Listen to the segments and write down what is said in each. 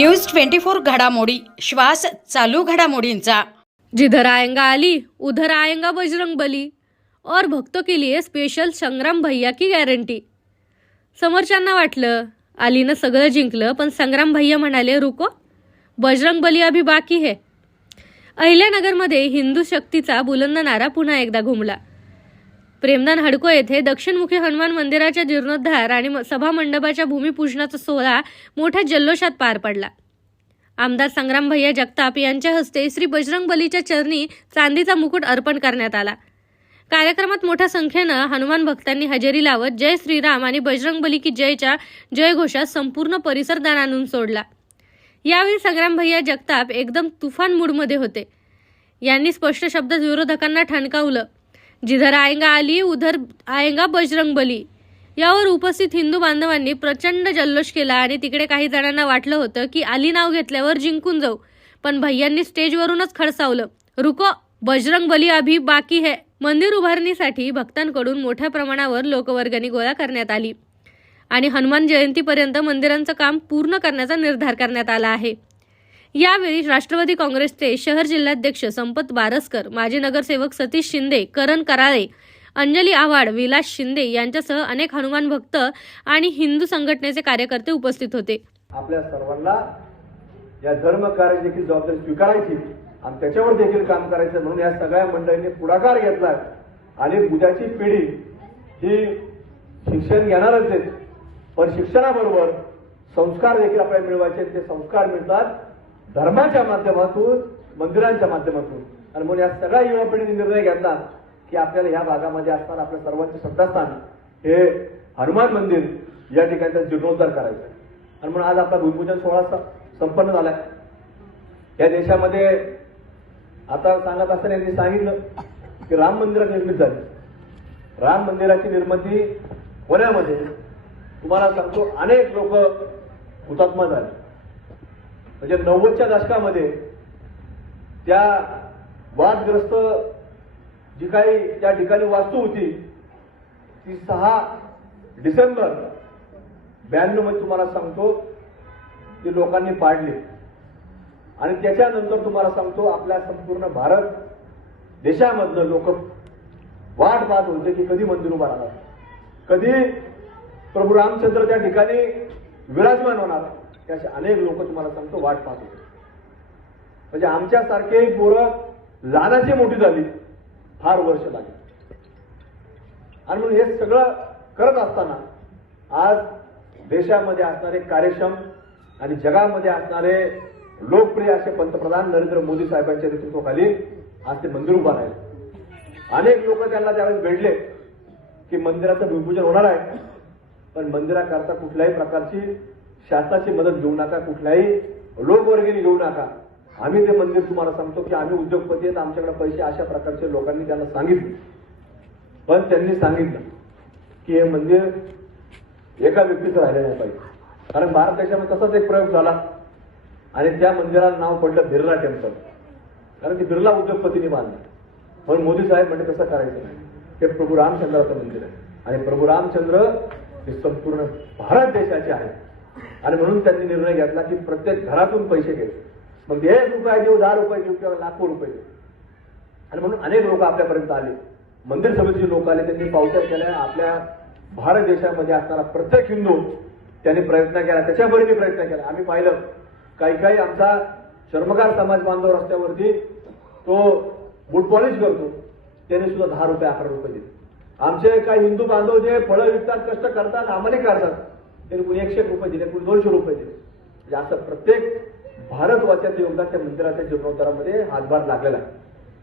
News 24 घडामोडी, श्वास चालू घडामोडींचा। जिधर आएगा अली उधर आएगा बजरंग बली और भक्तों के लिए स्पेशल संग्राम भैया की गॅरंटी। समोरच्यांना वाटलं अलीनं सगळं जिंकलं, पण संग्राम भैया म्हणाले रुको, बजरंग बली अभी बाकी है। अहिल्यानगरमध्ये हिंदू शक्तीचा बुलंद नारा पुन्हा एकदा घुमला। प्रेमदान हडको येथे दक्षिणमुखी हनुमान मंदिराच्या जीर्णोद्धार आणि सभा मंडपाच्या भूमिपूजनाचा सोहळा मोठ्या जल्लोषात पार पडला। आमदार संग्राम भैया जगताप यांच्या हस्ते श्री बजरंग बलीच्या चरणी चांदीचा मुकुट अर्पण करण्यात आला। कार्यक्रमात मोठ्या संख्येनं हनुमान भक्तांनी हजेरी लावत जय श्रीराम आणि बजरंग बली की जयच्या जयघोषात संपूर्ण परिसर दणाणून सोडला। यावेळी संग्राम भैया जगताप एकदम तुफान मूडमध्ये होते। यांनी स्पष्ट शब्दात विरोधकांना ठणकावलं, जिधर आएगा अली उधर आएगा बजरंग बली। यावर उपस्थित हिंदू बांधवांनी प्रचंड जल्लोष केला आणि तिकडे काही जणांना वाटलं होतं की अली नाव घेतल्यावर जिंकून जाऊ, पण भैयांनी स्टेजवरूनच खडसावलं, रुको, बजरंग बली अभी बाकी है। मंदिर उभारणीसाठी भक्तांकडून मोठ्या प्रमाणावर लोकवर्गणी गोळा करण्यात आली आणि हनुमान जयंतीपर्यंत मंदिरांचं काम पूर्ण करण्याचा निर्धार करण्यात आला आहे। यावेळी राष्ट्रवादी काँग्रेसचे शहर जिल्हाध्यक्ष संपत बारसकर, माजी नगरसेवक सतीश शिंदे, करण कराळे, अंजली आव्हाड, विलास शिंदे यांच्यासह अनेक हनुमान भक्त आणि हिंदू संघटनेचे कार्यकर्ते उपस्थित होते। आपल्या सर्वांना या धर्म कार्य देखील जबाबदारी स्वीकारायची आणि त्याच्यावर देखील काम करायचं म्हणून या सगळ्या मंडळींनी पुढाकार घेतला आणि उद्याची पिढी ही शिक्षण घेणारच आहे, पण शिक्षणाबरोबर संस्कार देखील आपल्याला मिळवायचे। ते संस्कार मिळतात धर्माच्या माध्यमातून, मंदिरांच्या माध्यमातून, आणि म्हणून या सगळ्या युवा पिढीने निर्णय घेतला की आपल्याला ह्या भागामध्ये असणारं आपल्या सर्वांचे श्रद्धास्थान हे हनुमान मंदिर या ठिकाणी त्याचा जीर्णोद्धार करायचा आहे। आणि म्हणून आज आपला भूमिपूजन सोहळा संपन्न झालाय। या देशामध्ये आता सांगत असताना यांनी सांगितलं की राम मंदिराची निर्मिती झाली। राम मंदिराची निर्मिती होण्यामध्ये तुम्हाला सांगतो अनेक लोक हुतात्मा झाले। म्हणजे 90च्या दशकामध्ये त्या वादग्रस्त जी काही त्या ठिकाणी वास्तू होती ती 6 डिसेंबर 92 मध्ये तुम्हाला सांगतो ती लोकांनी पाडली आणि त्याच्यानंतर तुम्हाला सांगतो आपल्या संपूर्ण भारत देशामधलं लोक वाट पाहत होते की कधी मंदिर उभा राहणार, कधी प्रभू रामचंद्र त्या ठिकाणी विराजमान होणार। असे अनेक लोक तुम्हाला सांगतो वाट पाहत होते। म्हणजे आमच्यासारखे पोरं लहानाची मोठी झाली, फार वर्ष लागली। आणि म्हणून हे सगळं करत असताना आज देशामध्ये असणारे कार्यक्षम आणि जगामध्ये असणारे लोकप्रिय असे पंतप्रधान नरेंद्र मोदी साहेबांच्या नेतृत्वाखाली आज ते मंदिर उभा राहिले। अनेक लोक त्यांना त्यावेळेस भेटले की मंदिराचं भूमिपूजन होणार आहे, पण मंदिराकरता कुठल्याही प्रकारची शासनाची मदत घेऊ नका, कुठल्याही लोकवर्गणी घेऊ नका, आम्ही ते मंदिर तुम्हाला सांगतो की आम्ही उद्योगपती आहेत, आमच्याकडे पैसे, अशा प्रकारचे लोकांनी त्यांना सांगितलं। पण त्यांनी सांगितलं की हे मंदिर एका व्यक्तीचं राहिलं नाही पाहिजे, कारण भारत देशामध्ये तसाच एक प्रयोग झाला आणि त्या मंदिराला नाव पडलं बिर्ला टेम्पल, कारण की बिर्ला उद्योगपतींनी बांधलं। म्हणून मोदी साहेब म्हणजे तसं करायचं नाही, हे प्रभू रामचंद्राचं मंदिर आहे आणि प्रभू रामचंद्र हे संपूर्ण भारत देशाचे आहे। आणि म्हणून त्यांनी निर्णय घेतला की प्रत्येक घरातून पैसे घ्यायचे, मग 1 रुपया देऊ, 10 रुपये देऊ किंवा लाखो रुपये देऊ। आणि म्हणून अनेक लोक आपल्यापर्यंत आले, मंदिर समितीचे लोक आले, त्यांनी पावत्या केल्या। आपल्या भारत देशामध्ये असणारा प्रत्येक हिंदू त्यांनी प्रयत्न केला, त्याच्याबरोबर प्रयत्न केला। आम्ही पाहिलं काही आमचा चर्मकार समाज बांधव रस्त्यावरती तो बूट पॉलिश करतो, त्याने सुद्धा 10 रुपये 11 रुपये दिले। आमचे काही हिंदू बांधव जे फळं विकतात, कष्ट करतात, आम्हाला करतात, त्यांनी कुणी 100 रुपये दिले, कुणी 200 रुपये दिले। म्हणजे असं प्रत्येक भारतवासियाचं योगदान त्या मंदिराच्या जीर्णोद्धारामध्ये हातभार लागलेला आहे।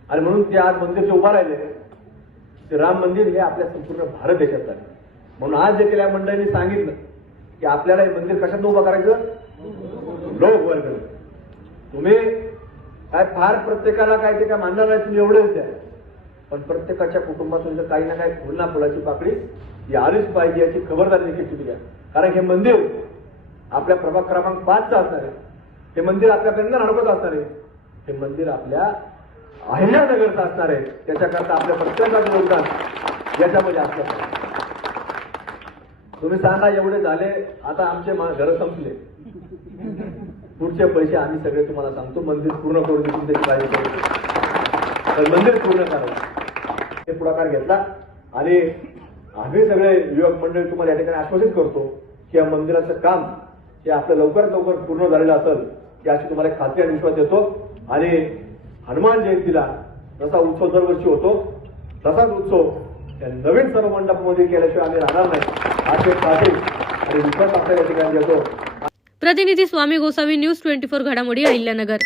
आणि म्हणून ते आज मंदिर जे उभा राहिले ते राम मंदिर हे आपल्या संपूर्ण भारत देशात झाले। म्हणून आज देखील या मंडळींनी सांगितलं की आपल्याला हे मंदिर कशात उभं करायचं, लोकवर्ग। तुम्ही काय फार प्रत्येकाला काय ते काय मानणार नाही, तुम्ही एवढेच द्या, पण प्रत्येकाच्या कुटुंबातून काही ना काही फुलना फुलाची पाकळी ही आलीच पाहिजे याची खबरदारी देखील तुम्ही घ्या। कारण हे मंदिर आपल्या प्रभाग क्रमांक 5चं असणार आहे, हे मंदिर आपल्या प्रेमदान हडकोचं असणार आहे, हे मंदिर आपल्या अहिल्यानगरचं असणार आहे। त्याच्याकरता आपल्या प्रत्येकाचं योगदान याच्यामध्ये असलं पाहिजे। तुम्ही सांगा एवढे झाले, आता आमचे घर संपले, पुढचे पैसे आम्ही सगळे तुम्हाला सांगतो. मंदिर पूर्ण करून देऊ, त्याची काळजी करू. तर मंदिर पूर्ण करा हे पुढाकार घेतला आणि आम्ही सगळे युवक मंडळी तुम्हाला या ठिकाणी आश्वासित करतो की या मंदिराचं काम हे आपलं लवकरात लवकर पूर्ण झालेलं असेल याची तुम्हाला एक खात्री आणि विश्वास देतो. आणि हनुमान जयंतीला जसा उत्सव दरवर्षी होतो तसाच उत्सव या नवीन सर्व मंडपामध्ये केल्याशिवाय आम्ही राहणार नाही असे खात्री आणि विश्वास आपल्या या ठिकाणी देतो. प्रतिनिधी स्वामी गोसावी, न्यूज 24 घडामोडी, अहिल्यानगर.